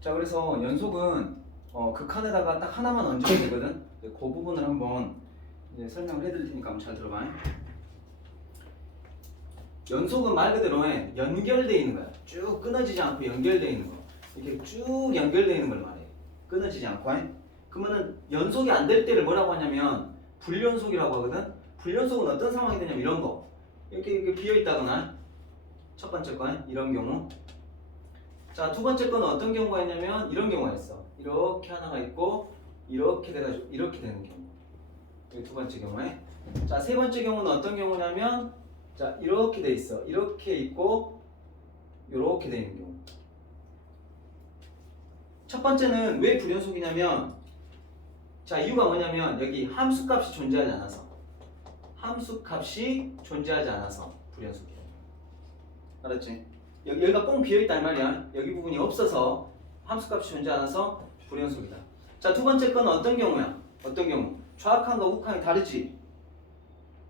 자, 그래서 연속은 극한에다가 딱 하나만 얹으면 되거든. 그 부분을 한번 이제 설명을 해드릴 테니까 한번 잘 들어봐. 연속은 말 그대로 연결되어 있는 거야. 쭉 끊어지지 않고 연결되어 있는 거. 이렇게 쭉 연결되어 있는 걸 말해. 끊어지지 않고. 그러면은 연속이 안 될 때를 뭐라고 하냐면 불연속이라고 하거든. 불연속은 어떤 상황이 되냐면 이런 거. 이렇게 비어 있다거나 첫 번째 거 이런 경우. 자, 두 번째 거는 어떤 경우가 있냐면 이런 경우가 있어. 이렇게 하나가 있고 이렇게 돼가지고 이렇게 되는 경우. 이게 두 번째 경우에. 자, 세 번째 경우는 어떤 경우냐면 자, 이렇게 돼 있어. 이렇게 있고 이렇게 돼 있는 경우. 첫 번째는 왜 불연속이냐면 자, 이유가 뭐냐면 여기 함수값이 존재하지 않아서 함수값이 존재하지 않아서 불연속이야. 알았지? 여기가 뻥 비어있단 말이야. 여기 부분이 없어서 함수값이 존재하지 않아서 불연속이다. 자, 두 번째 건 어떤 경우야? 어떤 경우? 좌악한과 우극한이 다르지?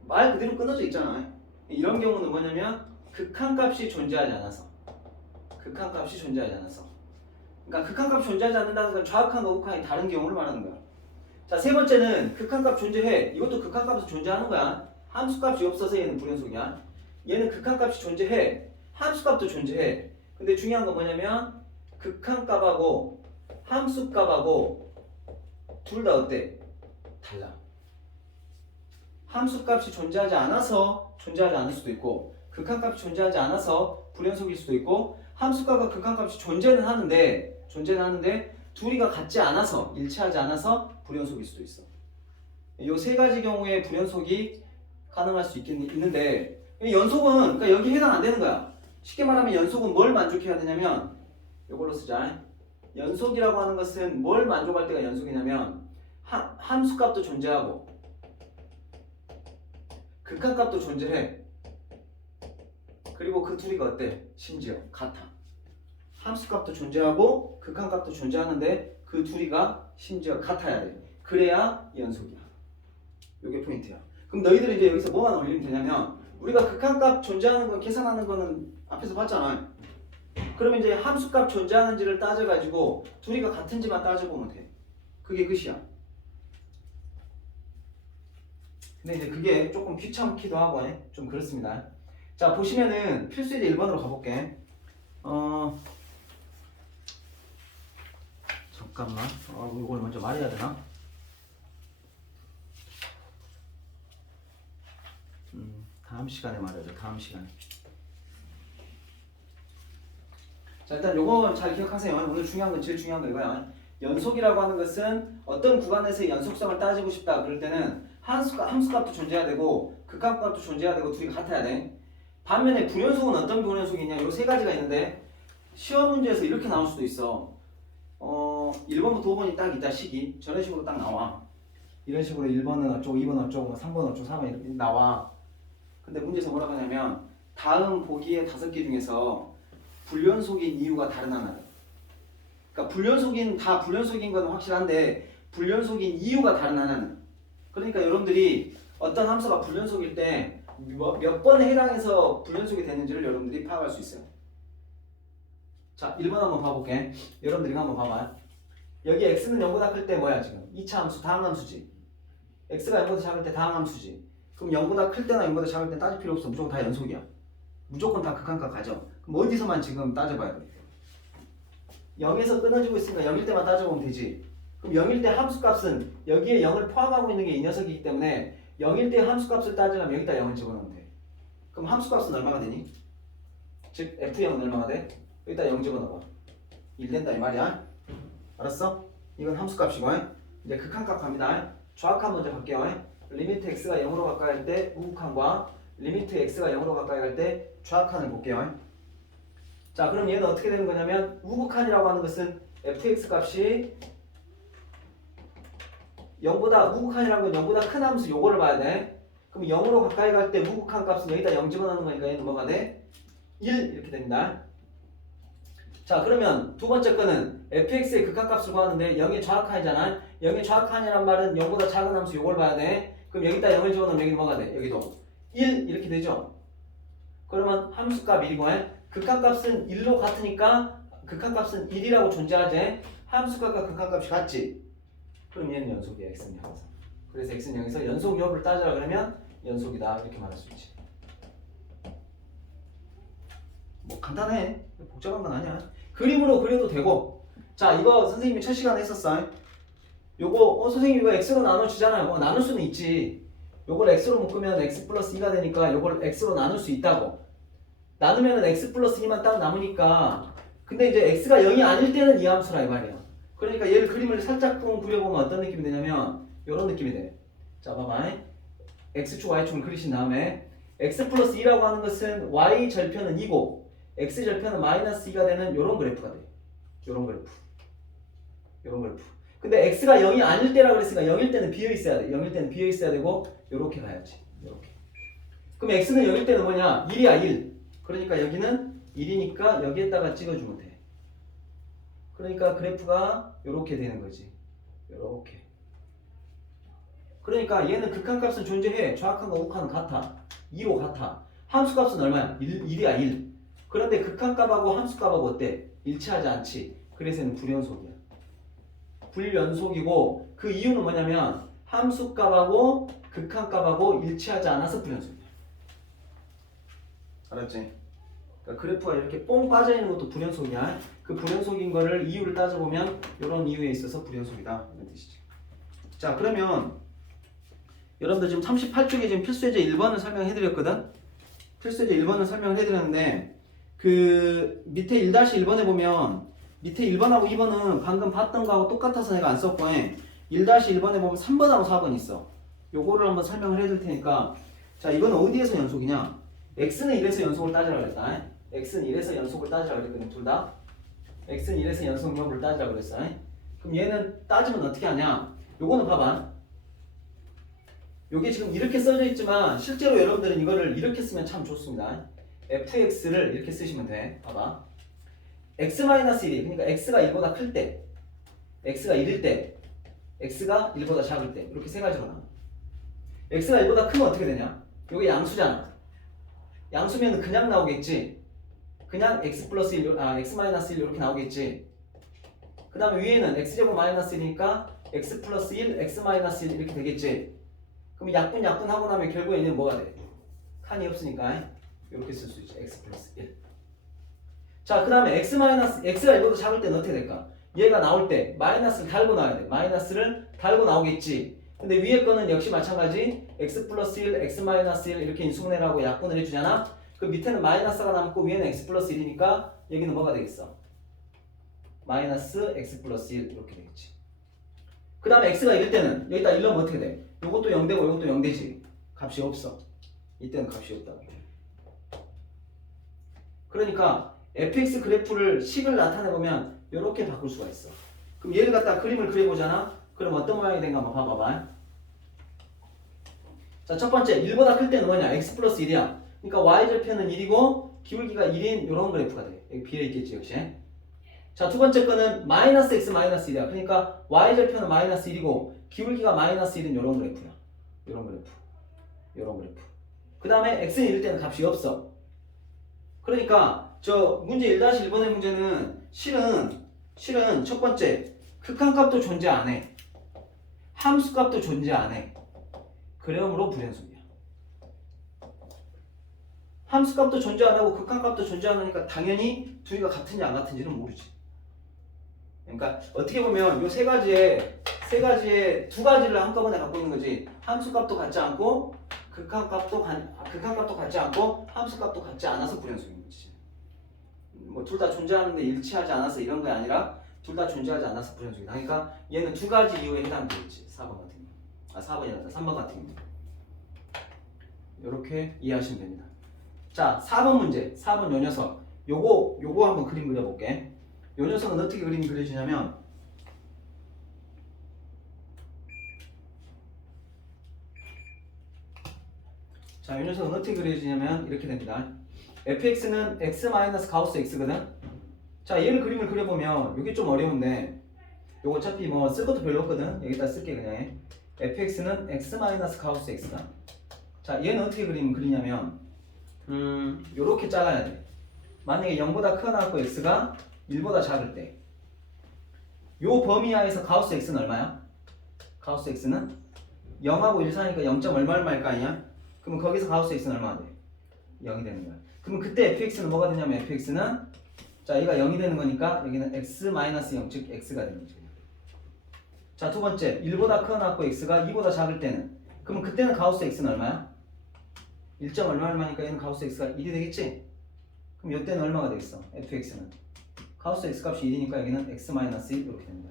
말 그대로 끊어져 있잖아. 이런 경우는 뭐냐면 극한값이 존재하지 않아서 극한값이 존재하지 않아서 그러니까 극한값이 존재하지 않는다는 건 좌악한과 우극한이 다른 경우를 말하는 거야. 자, 세 번째는 극한값 존재해. 이것도 극한값에서 존재하는 거야. 함수값이 없어서 얘는 불연속이야. 얘는 극한값이 존재해. 함수값도 존재해. 근데 중요한 건 뭐냐면 극한값하고 함수값하고 둘 다 어때? 달라. 함수값이 존재하지 않아서 존재하지 않을 수도 있고 극한값이 존재하지 않아서 불연속일 수도 있고 함수값과 극한값이 존재는 하는데 둘이가 같지 않아서 일치하지 않아서 불연속일 수도 있어. 이 세 가지 경우에 불연속이 가능할 수 있는데 연속은 그러니까 여기 해당 안 되는 거야. 쉽게 말하면 연속은 뭘 만족해야 되냐면 이걸로 쓰자. 연속이라고 하는 것은 뭘 만족할 때가 연속이냐면 함수값도 존재하고 극한값도 존재해. 그리고 그 둘이가 어때? 심지어 같아. 함수값도 존재하고 극한값도 존재하는데 그 둘이가 심지어 같아야 돼. 그래야 연속이야. 이게 포인트야. 그럼 너희들이 이제 여기서 뭐만 올리면 되냐면 우리가 극한값 존재하는 건 계산하는 거는 앞에서 봤잖아. 그러면 이제 함수값 존재하는지를 따져가지고 둘이가 같은지만 따져보면 돼. 그게 끝이야. 근데 이제 그게 조금 귀찮기도 하고 좀 그렇습니다. 자, 보시면은 필수예제 1번으로 가볼게. 잠깐만. 이걸 먼저 말해야 되나? 다음 시간에 말하죠. 다음 시간에. 자, 일단 요거 잘 기억하세요. 오늘 중요한 건 제일 중요한 거 이거야. 연속이라고 하는 것은 어떤 구간에서의 연속성을 따지고 싶다 그럴 때는 함수값도 존재해야 되고 극한값도 존재해야 되고 둘이 같아야 돼. 반면에 불연속은 어떤 불연속이 있냐? 요 세 가지가 있는데 시험 문제에서 이렇게 나올 수도 있어. 1번부터 5번이 딱 있다 식이 저런 식으로 딱 나와. 이런 식으로 1번은 어쩌고 2번 어쩌고 3번 어쩌고 4번 이렇게 나와. 근데 문제에서 뭐라고 하냐면 다음 보기의 5개 중에서 불연속인 이유가 다른 하나래. 그러니까 다 불연속인 건 확실한데 불연속인 이유가 다른 하나는. 그러니까 여러분들이 어떤 함수가 불연속일 때 몇 번에 해당해서 불연속이 되는지를 여러분들이 파악할 수 있어요. 자, 1번 한번 봐볼게. 여러분들이 한번 봐봐. 여기 x는 0보다 클 때 뭐야 지금? 2차 함수 다항 함수지. x가 0보다 작을 때 다항 함수지. 그럼 0보다 클 때나 0보다 작을 때 따질 필요 없어. 무조건 다 연속이야. 무조건 다 극한값 가져. 그럼 어디서만 지금 따져봐야 돼? 0에서 끊어지고 있으니까 0일 때만 따져보면 되지. 그럼 0일 때 함수값은 여기에 0을 포함하고 있는 게 이 녀석이기 때문에 0일 때 함수값을 따지려면 여기다 0을 집어넣으면 돼. 그럼 함수값은 얼마가 되니? 즉 f0은 얼마가 돼? 여기다 0 집어넣어봐. 1 된다 이 말이야. 알았어? 이건 함수값이고 이제 극한값 갑니다. 좌악한 먼저 갈게요. 리미트 x가 0으로 가까이 할 때 우극한과 리미트 x가 0으로 가까이 갈 때 좌악한을 볼게요. 자, 그럼 얘는 어떻게 되는 거냐면 우극한이라고 하는 것은 fx 값이 0보다 우극한이라는 건 0보다 큰 함수 요거를 봐야 돼. 그럼 0으로 가까이 갈 때 우극한 값은 여기다 0 집어넣는 거니까 얘는 뭐가 돼? 1 이렇게 됩니다. 자, 그러면 두 번째 거는 fx의 극한값을 구하는데 0의 좌악한이잖아. 0의 좌악한이란 말은 0보다 작은 함수 요걸 봐야 돼. 그럼 여기다 0을 집어넣으면 여기는 뭐가 돼? 여기도 1 이렇게 되죠. 그러면 함수값 1이고 극한값은 1로 같으니까 극한값은 1이라고 존재하지. 함수값과 극한값이 같지. 그럼 얘는 연속이야. x는 항상. 그래서 x는 여기서 연속 여부를 따져라 그러면 연속이다 이렇게 말할 수 있지. 뭐 간단해. 복잡한 건 아니야. 그림으로 그려도 되고. 자, 이거 선생님이 첫 시간에 했었어. 요거 선생님 이거 x로 나눠주잖아요. 나눌 수는 있지. 요걸 x로 묶으면 x 플러스 2가 되니까 요걸 x로 나눌 수 있다고. 나누면은 x 플러스 2만 딱 남으니까. 근데 이제 x가 0이 아닐 때는 이 함수라 이 말이야. 그러니까 얘를 그림을 살짝 그려보면 어떤 느낌이 되냐면 요런 느낌이 돼. 자, 봐봐. x축 y축을 그리신 다음에 x 플러스 2라고 하는 것은 y 절편은 2고 x 절편은 마이너스 2가 되는 요런 그래프가 돼. 요런 그래프. 요런 그래프. 근데 x가 0이 아닐 때라 그랬으니까 0일 때는 비어 있어야 돼. 0일 때는 비어 있어야 되고 요렇게 가야지. 요렇게. 그럼 x는 0일 때는 뭐냐? 1이야 1. 그러니까 여기는 1이니까 여기에다가 찍어주면 돼. 그러니까 그래프가 요렇게 되는 거지. 요렇게. 그러니까 얘는 극한값은 존재해. 좌악한과 우악한은 같아. 2로 같아. 함수값은 얼마야? 1이야 1. 그런데 극한값하고 함수값하고 어때? 일치하지 않지. 그래서 얘는 불연속이야. 불연속이고 그 이유는 뭐냐면 함수값하고 극한값하고 일치하지 않아서 불연속이야. 알았지? 그러니까 그래프가 이렇게 뽕 빠져있는 것도 불연속이야. 그 불연속인 거를 이유를 따져보면 이런 이유에 있어서 불연속이다 이런 뜻이지. 자, 그러면 여러분들 지금 38쪽에 지금 필수예제 1번을 설명해드렸거든. 필수예제 1번을 설명을 해드렸는데 그 밑에 1-1번에 보면 밑에 1번하고 2번은 방금 봤던 거하고 똑같아서 내가 안 썼고 1-1번에 보면 3번하고 4번 있어. 요거를 한번 설명을 해줄 테니까. 자, 이거는 어디에서 연속이냐? x는 1에서 연속을 따지라 그랬다. x는 1에서 연속을 따지라 그랬거든. 둘 다 x는 1에서 연속 여부를 따지라 그랬어. 그럼 얘는 따지면 어떻게 하냐? 요거는 봐봐. 요게 지금 이렇게 써져 있지만 실제로 여러분들은 이거를 이렇게 쓰면 참 좋습니다. fx를 이렇게 쓰시면 돼. 봐봐. x-1이 그러니까 x가 1보다 클 때, x가 1일 때, x가 1보다 작을 때 이렇게 세 가지로 나와. x가 1보다 크면 어떻게 되냐? 요게 양수잖아. 양수면 그냥 나오겠지. 그냥 x 플러스 1, x 마이너스 1 이렇게 나오겠지. 그 다음에 위에는 x제곱 마이너스 1이니까 x 플러스 1, x 마이너스 1 이렇게 되겠지. 그럼 약분 하고 나면 결국에 얘는 뭐가 돼? 칸이 없으니까 이렇게 쓸 수 있지. x 플러스 1. 자, 그 다음에 x가 1보다 작을 때는 어떻게 될까? 얘가 나올 때 마이너스를 달고 나와야 돼. 마이너스를 달고 나오겠지. 근데 위에 거는 역시 마찬가지 x 플러스 1, x 마이너스 1 이렇게 인수분해를 약분을 해주잖아. 그 밑에는 마이너스가 남고 위에는 x 플러스 1이니까 여기는 뭐가 되겠어? 마이너스 x 플러스 1 이렇게 되겠지. 그 다음에 x가 1일 때는 여기다 1 넣으면 어떻게 돼? 요것도 0되고 요것도 0되지. 값이 없어. 이때는 값이 없다. 그러니까 fx 그래프를 식을 나타내보면 이렇게 바꿀 수가 있어. 그럼 얘를 갖다 그림을 그려보잖아. 그럼 어떤 모양이 된가 한번 봐봐봐. 자, 첫 번째 1보다 클 때는 뭐냐? x 플러스 1이야. 그러니까 y절편은 1이고 기울기가 1인 이런 그래프가 돼. 여기 비어있겠지 역시. 자, 두 번째 거는 마이너스 x 마이너스 1이야. 그러니까 y절편은 마이너스 1이고 기울기가 마이너스 1인 이런 그래프야. 이런 그래프. 이런 그래프. 그 다음에 x는 1일 때는 값이 없어. 그러니까 저 문제 1-1번의 문제는 실은 첫 번째 극한값도 존재 안 해. 함수값도 존재 안 해. 그러므로 불연속이야. 함수값도 존재 안 하고 극한값도 존재 안 하니까 당연히 둘이가 같은지 안 같은지는 모르지. 그러니까 어떻게 보면 이 세 가지의 두 가지를 한꺼번에 갖고 있는 거지. 함수값도 같지 않고 극한값도 같지 않고 함수값도 같지 않아서 불연속인 거지. 뭐 둘 다 존재하는데 일치하지 않아서 이런 게 아니라 둘 다 존재하지 않아서 불연속이다. 그러니까 얘는 두 가지 이유에 해당되겠지. 4번 같은 경우. 4번이 아니라 3번 같은 경우. 이렇게 이해하시면 됩니다. 자, 4번 문제. 4번 요 녀석. 요거 한번 그림 그려볼게. 요 녀석은 어떻게 그림이 그려지냐면 자, 요 녀석은 어떻게 그려지냐면 이렇게 됩니다. fx는 x 가우스 x거든. 자, 얘를 그림을 그려보면 이게 좀 어려운데 요거 어차피 뭐 쓸 것도 별로 없거든. 여기다 쓸게 그냥 해. fx는 x 가우스 x다. 자, 얘는 어떻게 그리냐면 요렇게 잘라야 돼. 만약에 0보다 크거나 같고 x가 1보다 작을 때 요 범위 하에서 가우스 x는 얼마야? 가우스 x는 0하고 1 사이니까 0. 얼마일 거 아니야? 그러면 거기서 가우스 x는 얼마나 돼? 0이 되는 거야. 그러면 그때 fx는 뭐가 되냐면 fx는 자 얘가 0이 되는 거니까 여기는 x-0 즉 x가 되는 거지. 자 두 번째 1보다 커놨고 x가 2보다 작을 때는 그러면 그때는 가우스 x는 얼마야? 1. 얼마니까 얘는 가우스 x가 1이 되겠지? 그럼 이때는 얼마가 되겠어? fx는 가우스 x 값이 1이니까 여기는 x-1 이렇게 됩니다.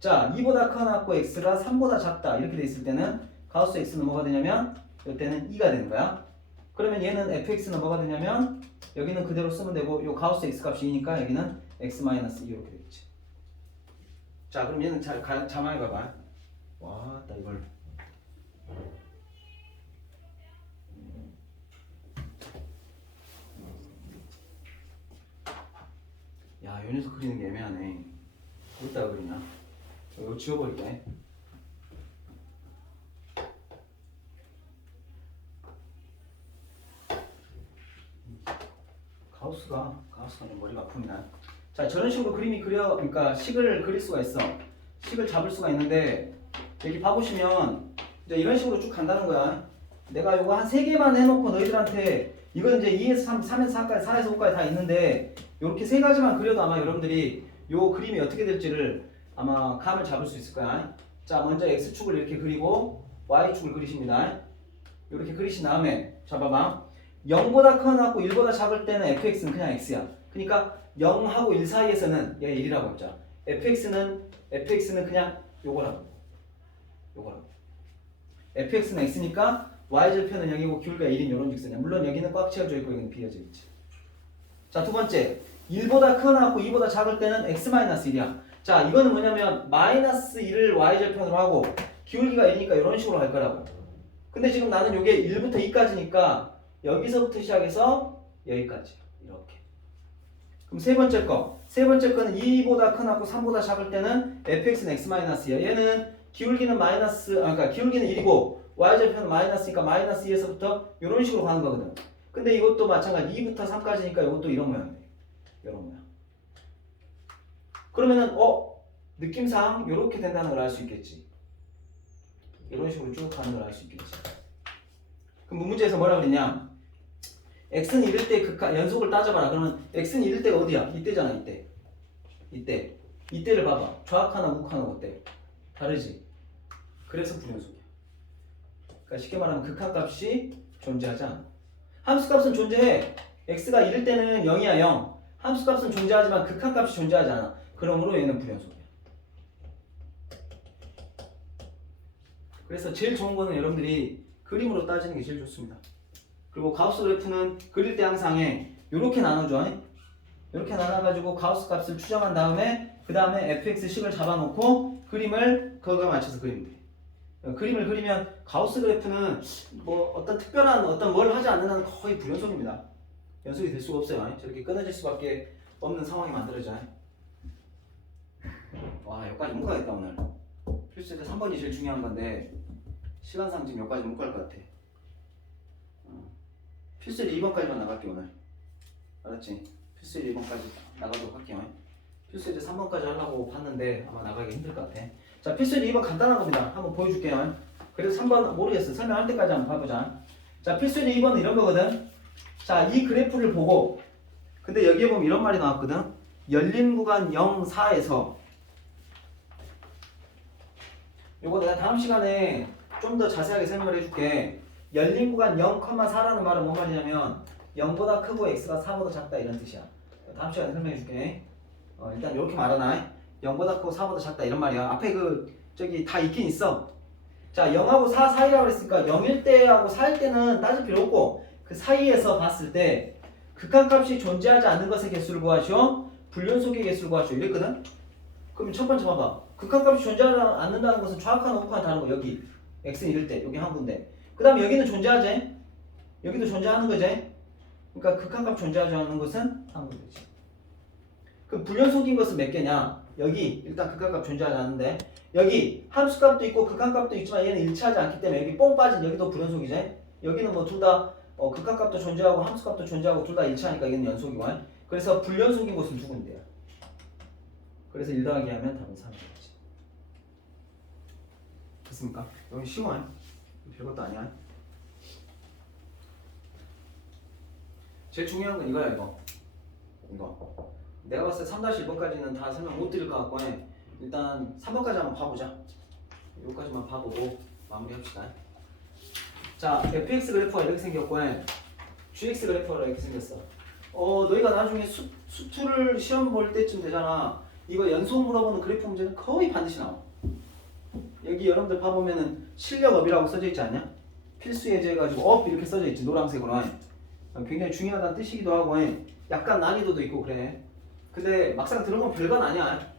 자 2보다 커놨고 x가 3보다 작다 이렇게 돼 있을 때는 가우스 x는 뭐가 되냐면 이때는 2가 되는 거야. 그러면 얘는 fx는 뭐가 되냐면 여기는 그대로 쓰면 되고 요 가우스 x 값이 2니까 여기는 x-2 이렇게 되겠지. 자 그럼 얘는 잘 자막해 봐봐. 와, 나 이걸 야, 요 녀석 그리는 게 애매하네. 어디다가 그리냐? 이거 지워버릴게. 가우스가 좀 머리가 아픕니다. 자, 저런 식으로 그림이 그러니까 식을 그릴 수가 있어. 식을 잡을 수가 있는데 여기 봐보시면 이제 이런 식으로 쭉 간다는 거야. 내가 이거 한 3개만 해놓고 너희들한테 이건 이제 2에서 3, 3에서 4까지, 4에서 5까지 다 있는데 이렇게 3가지만 그려도 아마 여러분들이 요 그림이 어떻게 될지를 아마 감을 잡을 수 있을 거야. 자, 먼저 X축을 이렇게 그리고 Y축을 그리십니다. 이렇게 그리신 다음에 자, 봐봐. 0보다 커놨고 1보다 작을 때는 fx는 그냥 x야. 그러니까 0하고 1 사이에서는 얘 1이라고 했자. fx는 그냥 요거라고. fx는 x니까 y절편은 0이고 기울기가 1인 요런 직선이야. 물론 여기는 꽉 채워져 있고 여기는 비어져 있지. 자, 두 번째. 1보다 커놨고 2보다 작을 때는 x-1이야. 자, 이거는 뭐냐면 마이너스 1을 y절편으로 하고 기울기가 1이니까 이런 식으로 할 거라고. 근데 지금 나는 요게 1부터 2까지니까 여기서부터 시작해서 여기까지 이렇게. 그럼 세 번째 거는 2보다 커놨고 3보다 작을 때는 fx는 x-야. 얘는 기울기는 그러니까 기울기는 1이고 y절편은 마이너스니까 마이너스 2에서부터 이런 식으로 가는 거거든. 근데 이것도 마찬가지 2부터 3까지니까 이것도 이런 모양이네. 이런 모양. 그러면은 느낌상 이렇게 된다는 걸 알 수 있겠지. 이런 식으로 쭉 가는 걸 알 수 있겠지. 그럼 문제에서 뭐라 그랬냐? x는 이럴 때 연속을 따져봐라. 그러면 x는 이럴 때가 어디야? 이때잖아. 이때를 봐봐. 좌악하나 우악하나 어때? 다르지? 그래서 불연속이야. 그러니까 쉽게 말하면 극한값이 존재하지 않아. 함수값은 존재해. x가 이럴 때는 0이야. 0. 함수값은 존재하지만 극한값이 존재하지 않아. 그러므로 얘는 불연속이야. 그래서 제일 좋은 거는 여러분들이 그림으로 따지는 게 제일 좋습니다. 그리고 가우스 그래프는 그릴 때 항상 이렇게 나눠줘. 이렇게 나눠가지고 가우스 값을 추정한 다음에 그 다음에 fx식을 잡아놓고 그림을 그거에 맞춰서 그리면 돼. 그림을 그리면 가우스 그래프는 뭐 어떤 특별한 뭘 하지 않는 한은 거의 불연속입니다. 연속이 될 수가 없어요. 저렇게 끊어질 수밖에 없는 상황이 만들어져요. 와, 여기까지 못 가겠다 오늘. 필수제 3번이 제일 중요한 건데 시간상 지금 여기까지 못 갈 것 같아. 필수제 2번까지만 나갈게 오늘. 알았지? 필수제 2번까지 나가도록 할게요. 필수제 3번까지 하려고 봤는데 아마 나가기 힘들 것 같아. 자, 필수제 2번 간단한 겁니다. 한번 보여줄게요. 그래서 3번 모르겠어. 설명할 때까지 한번 봐보자. 자, 필수제 2번은 이런 거거든. 자, 이 그래프를 보고 근데 여기에 보면 이런 말이 나왔거든. 열린 구간 0, 4에서 요거 내가 다음 시간에 좀 더 자세하게 설명을 해줄게. 열린 구간 0,4라는 말은 뭔 말이냐면 0보다 크고 x가 4보다 작다 이런 뜻이야. 다음 시간에 설명해 줄게. 일단 이렇게 말하나? 0보다 크고 4보다 작다 이런 말이야. 앞에 저기 다 있긴 있어. 자, 0하고 4 사이라고 했으니까 0일 때하고 4일 때는 따질 필요 없고 그 사이에서 봤을 때 극한값이 존재하지 않는 것의 개수를 구하시오. 불연속의 개수를 구하시오. 이랬거든? 그럼 첫 번째 봐봐. 극한값이 존재하지 않는다는 것은 좌악하나 우악하나 다른 거. 여기 x는 이럴 때 여기 한 군데. 그 다음에 여기는 존재하지? 여기도 존재하는 거지? 그러니까 극한값 존재하지 않는 것은 한 군데지. 그럼 불연속인 것은 몇 개냐? 여기 일단 극한값 존재하지 않는데 여기 함수값도 있고 극한값도 있지만 얘는 일치하지 않기 때문에 여기 뽕 빠진 여기도 불연속이지? 여기는 뭐 둘 다 극한값도 존재하고 함수값도 존재하고 둘 다 일치하니까 얘는 연속이고. 그래서 불연속인 것은 두 군데야. 그래서 1 더하기 하면 답은 3이겠지. 됐습니까? 여기 쉬워. 별것도 아니야. 제일 중요한 건 이거야, 이거. 내가 봤을 때 3-1번까지는 다 설명 못 드릴 것 같고 일단 3번까지 한번 봐보자. 여기까지만 봐보고 마무리합시다. 자, fx 그래프가 이렇게 생겼고 gx 그래프가 이렇게 생겼어. 너희가 나중에 수투를 시험 볼 때쯤 되잖아. 이거 연속 물어보는 그래프 문제는 거의 반드시 나와. 여기 여러분들 봐보면은 실력업이라고 써져 있지 않냐? 필수 예제해가지고 업 이렇게 써져 있지, 노란색으로. 굉장히 중요하다는 뜻이기도 하고 약간 난이도도 있고 그래. 근데 막상 들어보면 별건 아니야.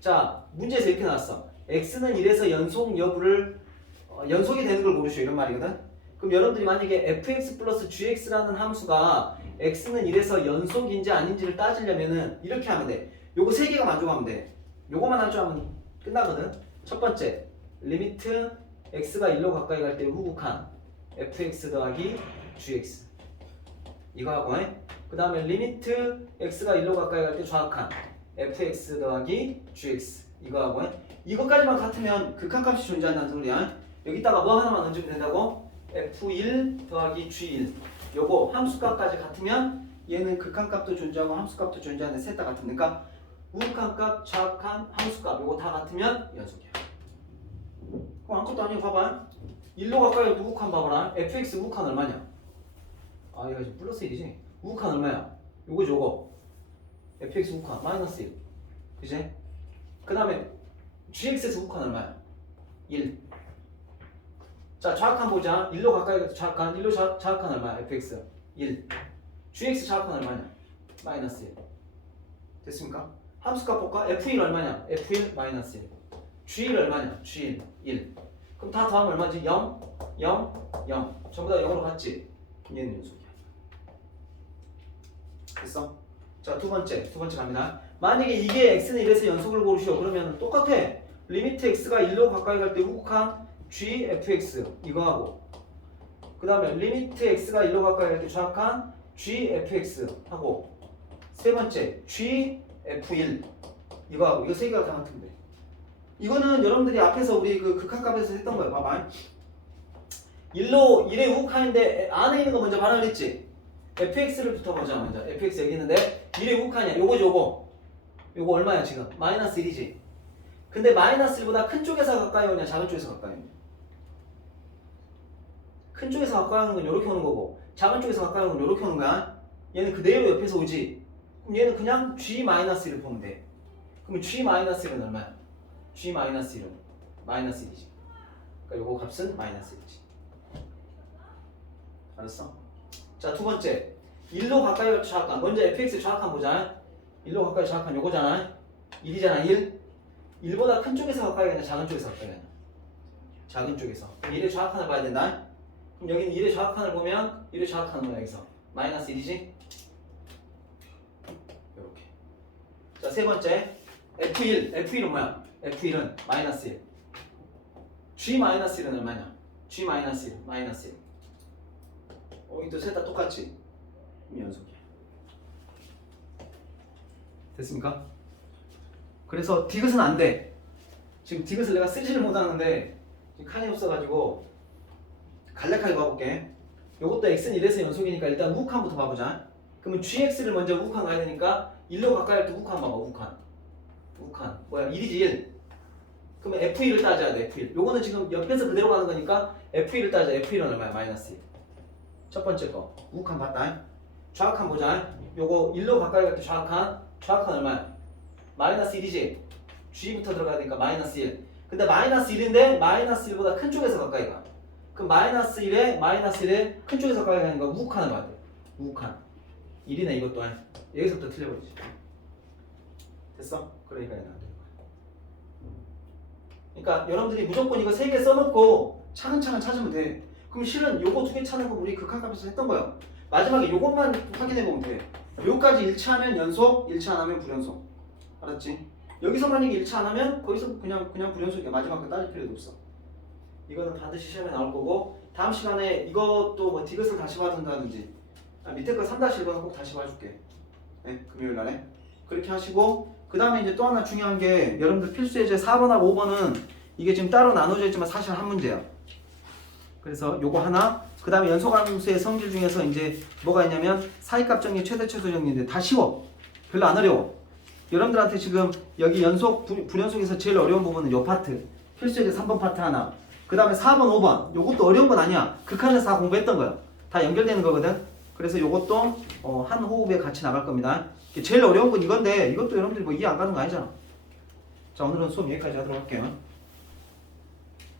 자, 문제에서 이렇게 나왔어. x는 1에서 연속 여부를 연속이 되는 걸 고르시오, 이런 말이거든. 그럼 여러분들이 만약에 fx 플러스 gx라는 함수가 x는 1에서 연속인지 아닌지를 따지려면은 이렇게 하면 돼. 요거 세 개가 만족하면 돼. 요거만 할 줄 알면 끝나거든. 첫 번째, 리미트 x가 1로 가까이 갈 때 후국한 fx 더하기 gx 이거 하고 그 다음에 리미트 x가 1로 가까이 갈 때 좌악한 fx 더하기 gx 이거 하고 이것까지만 같으면 극한값이 존재한다는 소리야. 여기다가 뭐 하나만 얹으면 된다고? f1 더하기 g1 요거 함수값까지 같으면 얘는 극한값도 존재하고 함수값도 존재하는데 셋 다 같으니까 우극한값, 좌악한, 함수값 요거 다 같으면 연속이야. 그럼 아무것도 아니고 봐봐. 1로 가까이 우극한 봐봐라. fx 우극한 얼마냐? 아 이거 지금 플러스 1이지? 우극한 얼마야? 요거지 요거. fx 우극한 마이너스 1 그지? 그 다음에 gx에서 우극한 얼마야? 1. 자 좌악한 보자. 1로 가까이 가서 좌악한 1로 좌악한 얼마야? fx 1. gx 좌악한 얼마냐? 마이너스 1. 됐습니까? 함수값 볼까? f1 얼마냐? f1 마이너스 1. g1 얼마냐? g1 1. 그럼 다 더하면 얼마지? 0 0 0 전부 다 0으로 갔지? 얘는 연속이야. 됐어? 자 두 번째 갑니다. 만약에 이게 x는 1에서 연속을 고르시오. 그러면 똑같아. 리미트 x가 1로 가까이 갈 때 우극한 g fx 이거 하고 그 다음에 리미트 x가 1로 가까이 갈 때 좌악한 g fx 하고 세 번째 g f1 이거 하고 이거 세 개가 다 같은데 이거는 여러분들이 앞에서 우리 그 극한값에서 했던 거예요. 봐봐. 1에 우극한인데 안에 있는 거 먼저 발언했지. fx를 붙어보자. 먼저 fx 여기 있는데 1에 우극한이야. 요거지 요거. 요거 얼마야 지금? 마이너스 1이지. 근데 마이너스 1보다 큰 쪽에서 가까이 오냐 작은 쪽에서 가까이 오냐? 큰 쪽에서 가까이 오는 건 이렇게 오는 거고 작은 쪽에서 가까이 오는 건 이렇게 오는 거야. 얘는 그대로 옆에서 오지. 그럼 얘는 그냥 g-1을 보면 돼. 그럼 g-1은 얼마야? g-1은 마이너스 1이지. 그러니까 요거 값은 마이너스 1이지. 알았어? 자, 두 번째. 1로 가까이 갈 좌악한. 먼저 fx 좌악한 보자. 1로 가까이 좌악한 요거잖아. 1이잖아, 1. 1보다 큰 쪽에서 가까이 가냐, 작은 쪽에서 가까이 가냐? 작은 쪽에서. 그럼 1의 좌악한을 봐야 된다. 그럼 여기는 1의 좌악한을 보면 1의 좌악한은 뭐야, 여기서? 마이너스 1이지? 요렇게. 자, 세 번째. F1은 뭐야? F1은 마이너스 1. G-1은 얼마냐? G-1, 마이너스 1. 이도 셋 다 똑같지? 연속이야. 됐습니까? 그래서 디귿은 안 돼. 지금 디귿을 내가 쓰지를 못하는데 지금 칸이 없어가지고 간략하게 봐볼게. 요것도 x는 1에서 연속이니까 일단 우극한부터 봐보자. 그러면 gx를 먼저 우극한 가야 되니까 1로 가까이 할 때 우극한 봐봐. 우극한 뭐야? 1이지 1. 그러면 f1을 따져야 돼. f1. 요거는 지금 옆에서 그대로 가는 거니까 f1을 따져. f1은 얼마야? 마이너스 1. 첫 번째 거 우극한 봤다. 좌악한 보자. 요거 1로 가까이 갈 때 좌악한 얼마야? 마이너스 1이지. g부터 들어가야 되니까 마이너스 1. 근데 마이너스 1인데 마이너스 1보다 큰 쪽에서 가까이 가. 그럼 마이너스 1에 큰 쪽에서 가까이 가는 거 우극한을 봐야 돼. 우극한 1이네. 이것도 여기서부터 틀려버리지. 됐어? 그러니까 얘는 안 되는 거야. 그러니까 여러분들이 무조건 이거 3개 써놓고 차근차근 찾으면 돼. 그럼 실은 요거 2개 찾는 거 우리 극한값에서 했던 거야. 마지막에 요것만 확인해보면 돼. 요까지 일치하면 연속, 일치 안 하면 불연속. 알았지? 여기서 만약에 일치 안 하면 거기서 그냥 불연속이야. 마지막 거 따질 필요도 없어. 이거는 반드시 시험에 나올 거고 다음 시간에 이것도 뭐 디귿을 다시 봐준다든지 밑에 거 3-1번은 꼭 다시 봐줄게. 네, 금요일 날에. 그렇게 하시고 그 다음에 이제 또 하나 중요한 게 여러분들 필수 예제 4번하고 5번은 이게 지금 따로 나눠져 있지만 사실 한 문제야. 그래서 요거 하나 그 다음에 연속함수의 성질 중에서 이제 뭐가 있냐면 사이값 정리 최대 최소 정리인데 다 쉬워. 별로 안 어려워. 여러분들한테 지금 여기 연속 불연속에서 제일 어려운 부분은 요 파트 필수 예제 3번 파트 하나 그 다음에 4번 5번 요것도 어려운 건 아니야. 극한에서 다 공부했던 거야. 다 연결되는 거거든. 그래서 요것도 한 호흡에 같이 나갈 겁니다. 제일 어려운 건 이건데 이것도 여러분들이 뭐 이해 안 가는 거 아니잖아. 자 오늘은 수업 여기까지 하도록 할게요.